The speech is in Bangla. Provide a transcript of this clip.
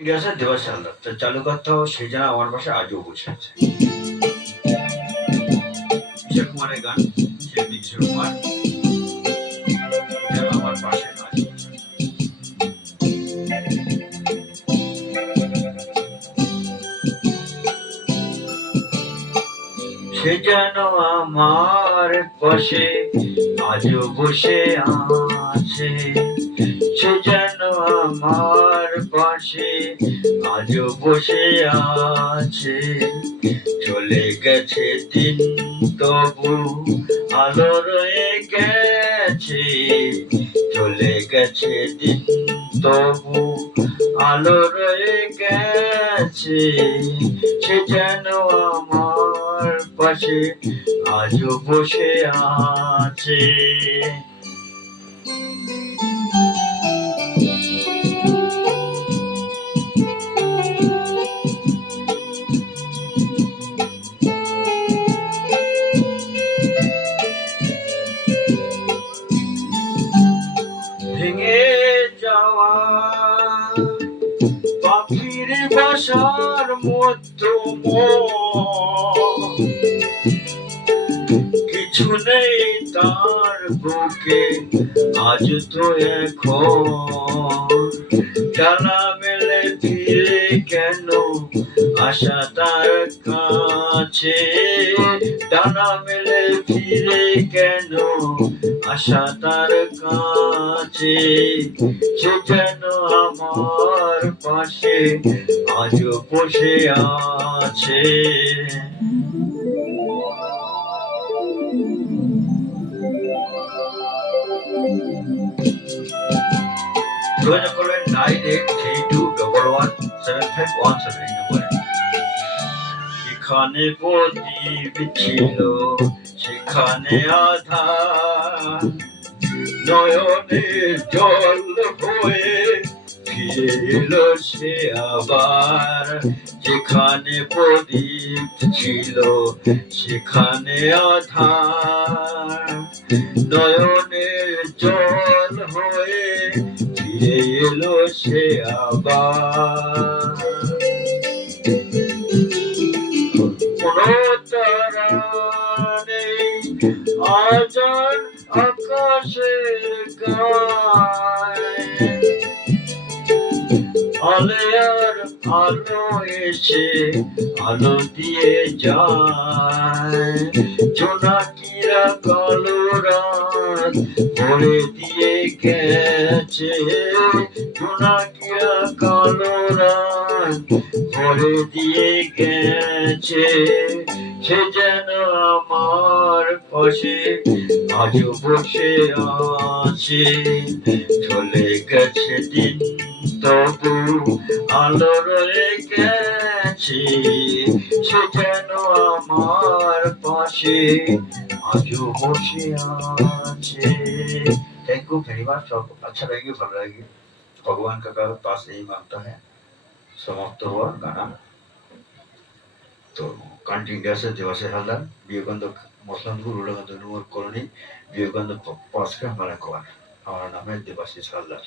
গ্যাসের দেওয়া চালু চালু করতে হবে সেই যেন আমার পাশে আজও বসে আছে। কিশোর কুমারের গান, শিল্পী কিশোর কুমার যেন আমার পাশে আজও বসে আছে। সে যেন আমার পাশে আজও বসে আছে, সে যেন আমার পাশে আজও বসে আছে। চলে গেছে দিন তবু আলো রয়ে গেছে, চলে গেছে দিন তবু আলো রয়ে গেছে। সে যেন আমার পাশে আজও বসে আছে। ভেঙে যাওয়া পাখির বাসার মতো কিছু নেই তার বুকে আজ তো এখন ডানা মেলে ফিরে কেন আশা তার কাছে, ডানা মেলে ফিরে কেন আশা তার কাছে। সে যেন আমার পাশে আজও বসে আছে। যোগাযোগ করবেন 9832117517 এই নম্বরে। যেখানে প্রদীপ ছিল সেখানে আধার, নয়নের জল হয়ে ফিরে এলো সে আবার। যেখানে প্রদীপ ছিল সেখানে আধার, নয়নের জল হয়ে ফিরে এলো সে আবার। কোনো তারা নেই আজ আর আকাশের গায়ে, আলে আর আলো এসে আলো দিয়ে যায়। জোনাকিরা কালো রাত ভরে দিয়ে গেছে, জোনাকিরা কালো রাত ভরে দিয়ে গেছে। সে যেন আমার পাশে আজও বসে আছে, চলে গেছে দিন তবু আলো রয়ে গেছে। সে যেন আমার পাশে আজও বসে আছে। Thank you very much. अच्छा लगे, भला लगे। भगवान का पास यही मांगता है। समाप्त हुआ गाना। तो कंटिन्यूस देवाशीष हालदार, विवेकानंद मसलनपुर, उड़ागंज कॉलोनी, विवेकानंद पास का हमारा क्वार। हमारा नाम है देवाशीष हालदार।